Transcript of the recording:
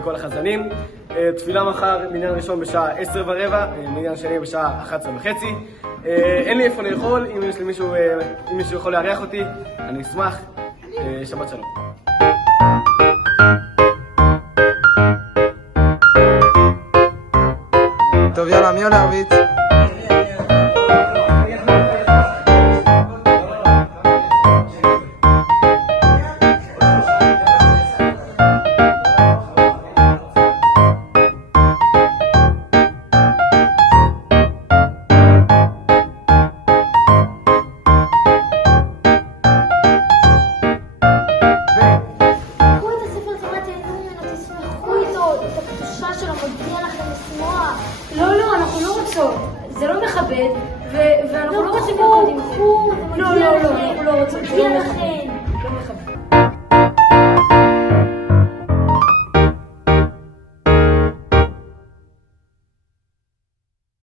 לכל החזנים. תפילה מחר, מניין ראשון בשעה 10:15, מניין שני בשעה 11:30. אין לי איפה לאכול, אם יש לי מישהו יכול לארח אותי, אני אשמח. שבת שלום. טוב, יאללה, מי עולה להרביץ? לא, אנחנו לא רוצות. זה לא מכבד, ואנחנו לא רוצים לרקוד עם זה. לא, אנחנו לא רוצות. זה לא מכבד.